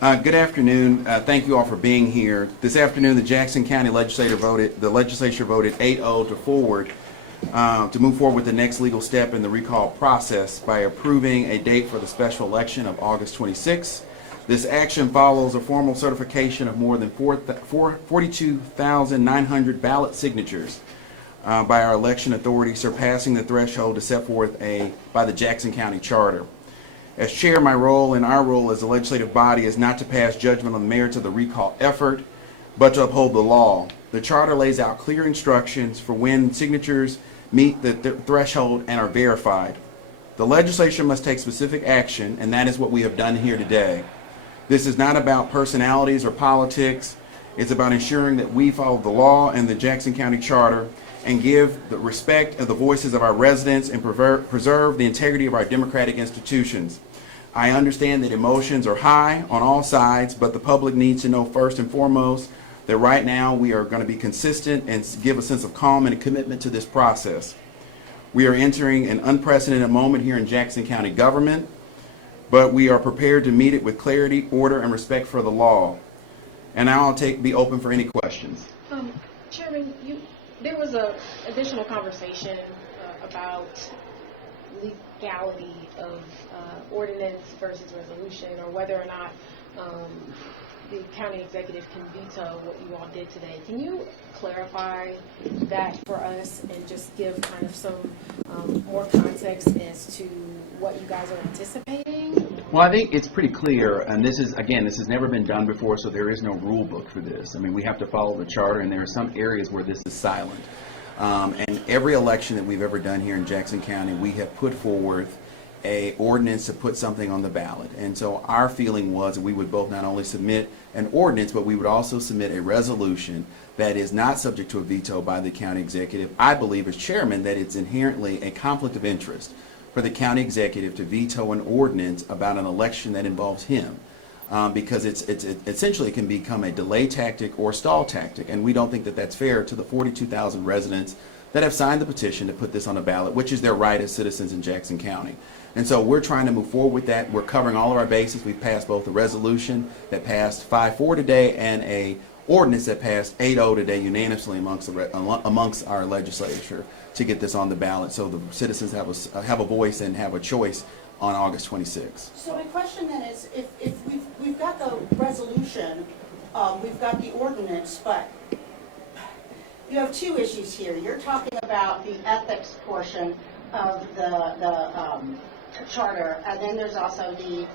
Good afternoon. Thank you all for being here. This afternoon, the Jackson County Legislature voted 8-0 to move forward with the next legal step in the recall process by approving a date for the special election of August 26. This action follows a formal certification of more than 42,900 ballot signatures by our election authority, surpassing the threshold set forth by the Jackson County Charter. As chair, my role and our role as a legislative body is not to pass judgment on the merits of the recall effort, but to uphold the law. The charter lays out clear instructions for when signatures meet the threshold and are verified. The legislature must take specific action, and that is what we have done here today. This is not about personalities or politics. It's about ensuring that we follow the law and the Jackson County Charter and give the respect of the voices of our residents and preserve the integrity of our democratic institutions. I understand that emotions are high on all sides, but the public needs to know first and foremost that right now we are going to be consistent and give a sense of calm and a commitment to this process. We are entering an unprecedented moment here in Jackson County government, but we are prepared to meet it with clarity, order, and respect for the law. And now I'll be open for any questions. Chairman, there was an additional conversation about legality of ordinance versus resolution, or whether or not the county executive can veto what you all did today. Can you clarify that for us and just give kind of some more context as to what you guys are anticipating? Well, I think it's pretty clear, and this has never been done before, so there is no rule book for this. I mean, we have to follow the charter, and there are some areas where this is silent. And every election that we've ever done here in Jackson County, we have put forward a ordinance to put something on the ballot. And so our feeling was that we would both not only submit an ordinance, but we would also submit a resolution that is not subject to a veto by the county executive. I believe as chairman that it's inherently a conflict of interest for the county executive to veto an ordinance about an election that involves him. Because it's essentially it can become a delay tactic or stall tactic, and we don't think that that's fair to the 42,000 residents that have signed the petition to put this on a ballot, which is their right as citizens in Jackson County. And so we're trying to move forward with that. We're covering all of our bases. We've passed both a resolution that passed 5-4 today and a ordinance that passed 8-0 today unanimously amongst our legislature to get this on the ballot, so the citizens have a voice and have a choice on August 26th. So my question then is, if we've got the resolution, we've got the ordinance, but you have two issues here. You're talking about the ethics portion of the charter, and then there's also the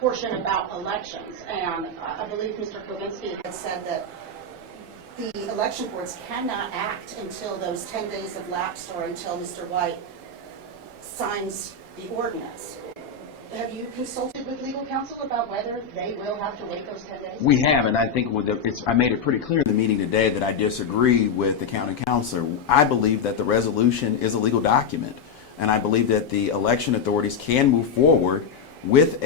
portion about elections. And I believe Mr. Kovinsky had said that the election boards cannot act until those 10 days have lapsed or until Mr. White signs the ordinance. Have you consulted with legal counsel about whether they will have to wait those 10 days? We have, and I think I made it pretty clear in the meeting today that I disagree with the county councilor. I believe that the resolution is a legal document, and I believe that the election authorities can move forward with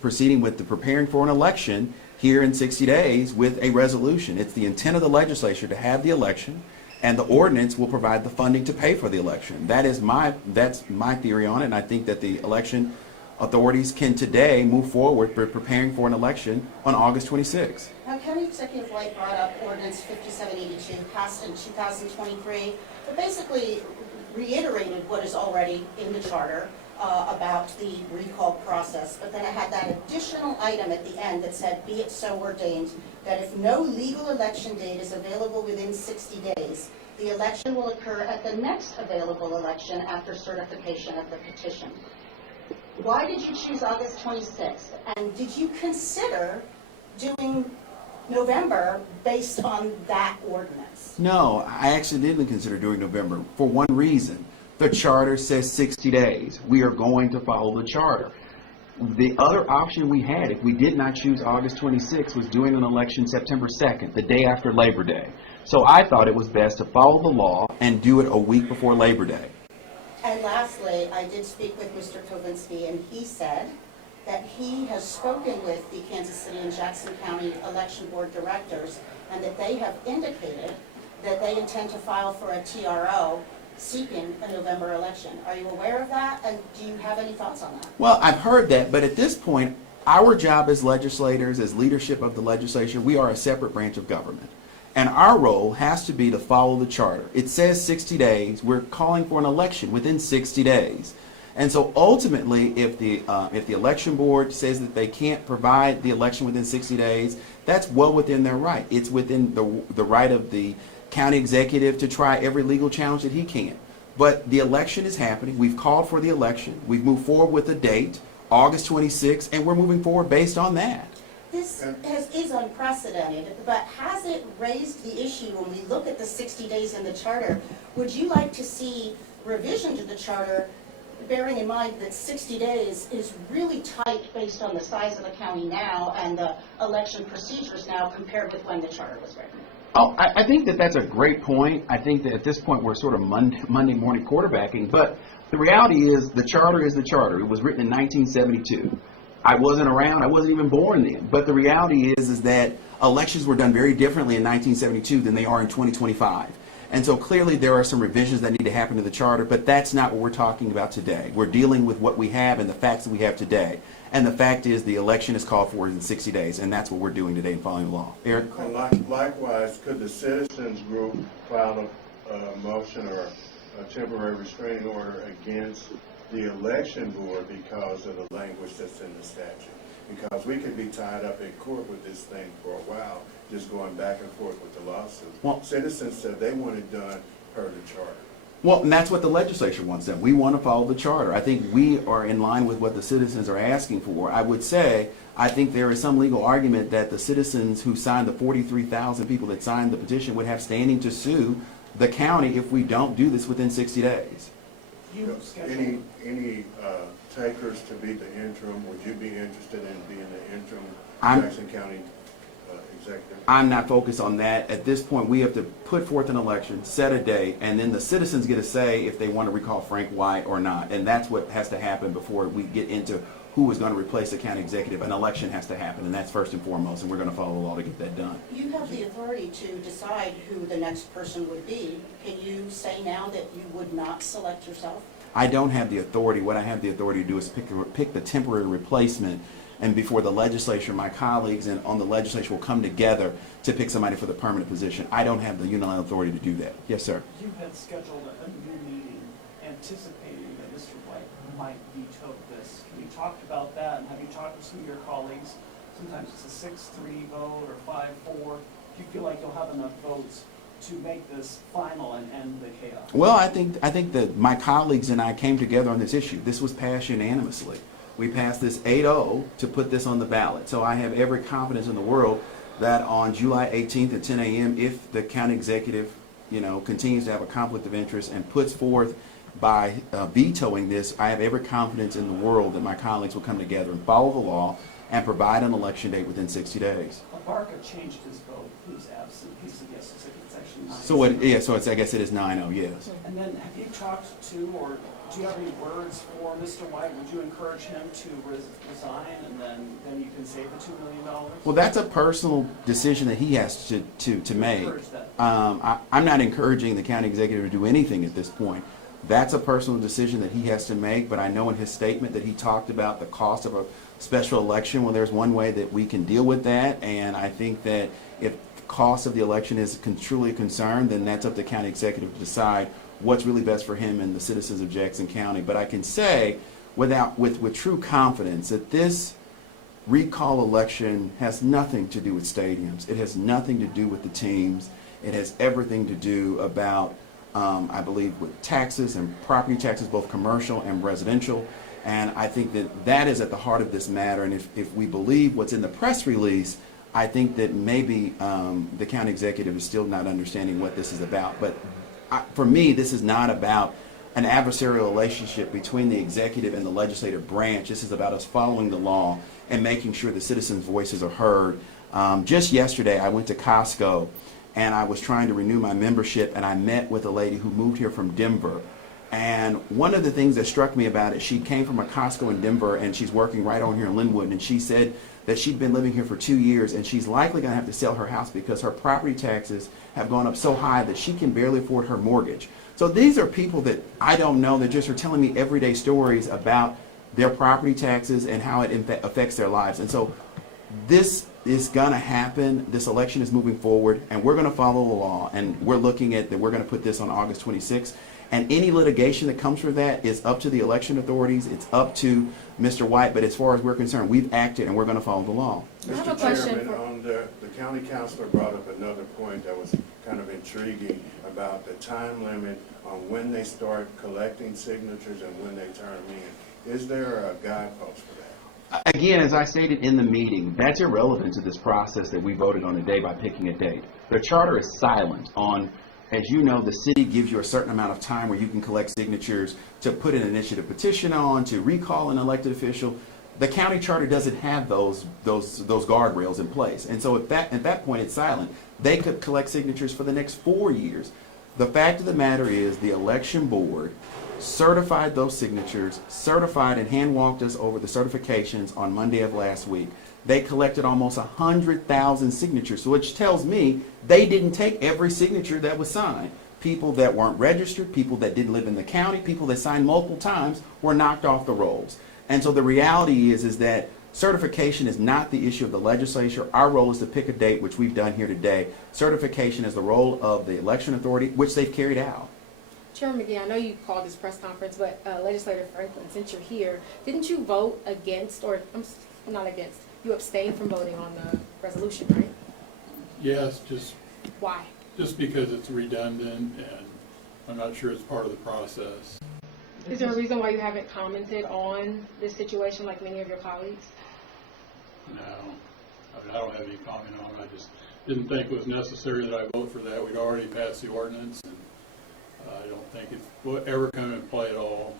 proceeding with the preparing for an election here in 60 days with a resolution. It's the intent of the legislature to have the election, and the ordinance will provide the funding to pay for the election. That's my theory on it, and I think that the election authorities can today move forward for preparing for an election on August 26th. Now, County Executive White brought up Ordinance 5782, passed in 2023, but basically reiterated what is already in the charter about the recall process. But then I had that additional item at the end that said, be it so ordained that if no legal election date is available within 60 days, the election will occur at the next available election after certification of the petition. Why did you choose August 26th? And did you consider doing November based on that ordinance? No, I actually didn't consider doing November for one reason. The charter says 60 days. We are going to follow the charter. The other option we had, if we did not choose August 26th, was doing an election September 2nd, the day after Labor Day. So I thought it was best to follow the law and do it a week before Labor Day. And lastly, I did speak with Mr. Kovinsky, and he said that he has spoken with the Kansas City and Jackson County Election Board directors, and that they have indicated that they intend to file for a TRO seeking a November election. Are you aware of that, and do you have any thoughts on that? Well, I've heard that, but at this point, Our job as legislators, as leadership of the legislature, we are a separate branch of government. And our role has to be to follow the charter. It says 60 days. We're calling for an election within 60 days. And so ultimately, if the election board says that they can't provide the election within 60 days, that's well within their right. It's within the right of the county executive to try every legal challenge that he can. But the election is happening. We've called for the election. We've moved forward with a date, August 26th, and we're moving forward based on that. This is unprecedented, but has it raised the issue when we look at the 60 days in the charter? Would you like to see revision to the charter, bearing in mind that 60 days is really tight based on the size of the county now and the election procedures now compared with when the charter was written? Oh, I think that that's a great point. I think that at this point we're sort of Monday morning quarterbacking, but the reality is the charter is the charter. It was written in 1972. I wasn't around. I wasn't even born then. But the reality is that elections were done very differently in 1972 than they are in 2025. And so clearly there are some revisions that need to happen to the charter, but that's not what we're talking about today. We're dealing with what we have and the facts that we have today. And the fact is the election is called for in 60 days, and that's what we're doing today in following the law. Eric? And likewise, could the citizens group file a motion or a temporary restraining order against the election board because of the language that's in the statute? Because we could be tied up in court with this thing for a while, just going back and forth with the lawsuit. Well, citizens said they want it done per the charter. Well, and that's what the legislature wants done. We want to follow the charter. I think we are in line with what the citizens are asking for. I would say, I think there is some legal argument that the citizens who signed, the 43,000 people that signed the petition, would have standing to sue the county if we don't do this within 60 days. Any takers to be the interim? Would you be interested in being the interim Jackson County executive? I'm not focused on that. At this point, we have to put forth an election, set a date, and then the citizens get a say if they want to recall Frank White or not. And that's what has to happen before we get into who is going to replace the county executive. An election has to happen, and that's first and foremost, and we're going to follow the law to get that done. You have the authority to decide who the next person would be. Can you say now that you would not select yourself? I don't have the authority. What I have the authority to do is pick the temporary replacement, and before the legislature, my colleagues and on the legislature will come together to pick somebody for the permanent position. I don't have the unilateral authority to do that. Yes, sir. You had scheduled a new meeting anticipating that Mr. White might veto this. Have you talked about that, and have you talked with some of your colleagues? Sometimes it's a 6-3 vote or 5-4. Do you feel like you'll have enough votes to make this final and end the chaos? Well, I think that my colleagues and I came together on this issue. This was passed unanimously. We passed this 8-0 to put this on the ballot. So I have every confidence in the world that on July 18th at 10 a.m., if the county executive, continues to have a conflict of interest and puts forth by vetoing this, I have every confidence in the world that my colleagues will come together and follow the law and provide an election date within 60 days. Barker changed his vote. He's absent. He's against it. It's actually 9. So I guess it is 9-0, yes. And then have you talked to, or do you have any words for Mr. White? Would you encourage him to resign, and then you can save the $2 million? Well, that's a personal decision that he has to make. Encourage that. I'm not encouraging the county executive to do anything at this point. That's a personal decision that he has to make, but I know in his statement that he talked about the cost of a special election. Well, there's one way that we can deal with that, and I think that if the cost of the election is truly a concern, then that's up to the county executive to decide what's really best for him and the citizens of Jackson County. But I can say with true confidence that this recall election has nothing to do with stadiums. It has nothing to do with the teams. It has everything to do about, I believe, with taxes and property taxes, both commercial and residential. And I think that is at the heart of this matter. And if we believe what's in the press release, I think that maybe the county executive is still not understanding what this is about. But for me, this is not about an adversarial relationship between the executive and the legislative branch. This is about us following the law and making sure the citizens' voices are heard. Just yesterday, I went to Costco, and I was trying to renew my membership, and I met with a lady who moved here from Denver. And one of the things that struck me about it, she came from a Costco in Denver, and she's working right on here in Linwood, and she said that she'd been living here for 2 years, and she's likely going to have to sell her house because her property taxes have gone up so high that she can barely afford her mortgage. So these are people that I don't know, that just are telling me everyday stories about their property taxes and how it affects their lives. And so this is going to happen. This election is moving forward, and we're going to follow the law. And we're looking at that. We're going to put this on August 26th. And any litigation that comes from that is up to the election authorities. It's up to Mr. White. But as far as we're concerned, we've acted, and we're going to follow the law. I have a Mr. question Chairman, for- on the county councilor brought up another point that was kind of intriguing about the time limit on when they start collecting signatures and when they turn them in. Is there a guidepost for that? Again, as I stated in the meeting, that's irrelevant to this process that we voted on today by picking a date. The charter is silent on, as you know, the city gives you a certain amount of time where you can collect signatures to put an initiative petition on, to recall an elected official. The county charter doesn't have those guardrails in place. And so at that point, it's silent. They could collect signatures for the next 4 years. The fact of the matter is the election board certified those signatures, certified and hand-walked us over the certifications on Monday of last week. They collected almost 100,000 signatures, which tells me they didn't take every signature that was signed. People that weren't registered, people that didn't live in the county, people that signed multiple times were knocked off the rolls. And so the reality is that certification is not the issue of the legislature. Our role is to pick a date, which we've done here today. Certification is the role of the election authority, which they've carried out. Chairman McGee, I know you called this press conference, but Legislator Franklin, since you're here, didn't you vote against, or not against, you abstained from voting on the resolution, right? Yes, Why? just because it's redundant and I'm not sure it's part of the process. Is there a reason why you haven't commented on this situation like many of your colleagues? No, I mean, I don't have any comment on it. I just didn't think it was necessary that I vote for that. We'd already passed the ordinance, and I don't think it will ever come into play at all.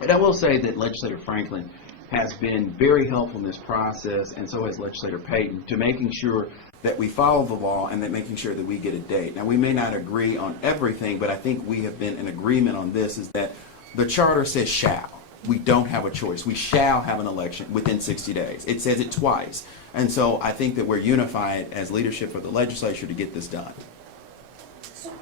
And I will say that Legislator Franklin has been very helpful in this process, and so has Legislator Payton, to making sure that we follow the law and that making sure that we get a date. Now, we may not agree on everything, but I think we have been in agreement on this, is that the charter says shall. We don't have a choice. We shall have an election within 60 days. It says it twice. And so I think that we're unified as leadership for the legislature to get this done. So,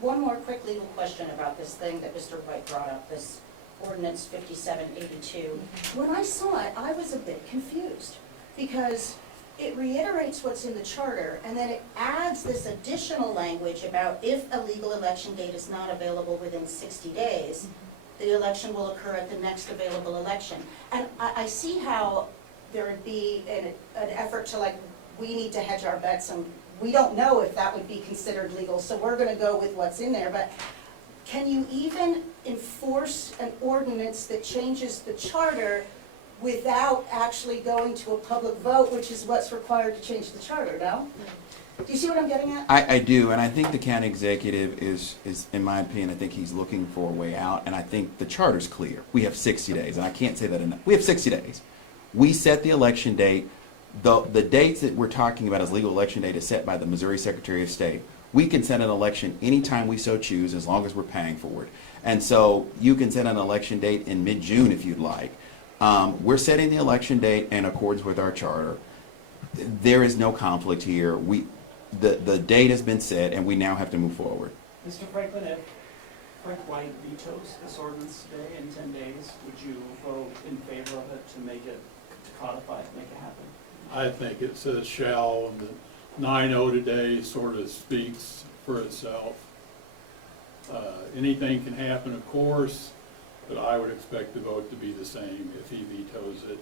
one more quick legal question about this thing that Mr. White brought up, this ordinance 5782. When I saw it, I was a bit confused because it reiterates what's in the charter, and then it adds this additional language about if a legal election date is not available within 60 days, the election will occur at the next available election. And I see how there would be an effort to, like, we need to hedge our bets, and we don't know if that would be considered legal, so we're going to go with what's in there. But can you even enforce an ordinance that changes the charter without actually going to a public vote, which is what's required to change the charter, no? Do you see what I'm getting at? I do, and I think the county executive is, in my opinion, I think he's looking for a way out, and I think the charter's clear. We have 60 days, and I can't say that enough. We have 60 days. We set the election date. The dates that we're talking about as legal election date is set by the Missouri Secretary of State. We can set an election anytime we so choose, as long as we're paying for it. And so you can set an election date in mid-June if you'd like. We're setting the election date in accordance with our charter. There is no conflict here. The date has been set, and we now have to move forward. Mr. Franklin, if Frank White vetoes this ordinance today in 10 days, would you vote in favor of it to make it, to codify it, make it happen? I think it says shall, and the 9-0 today sort of speaks for itself. Anything can happen, of course, but I would expect the vote to be the same if he vetoes it.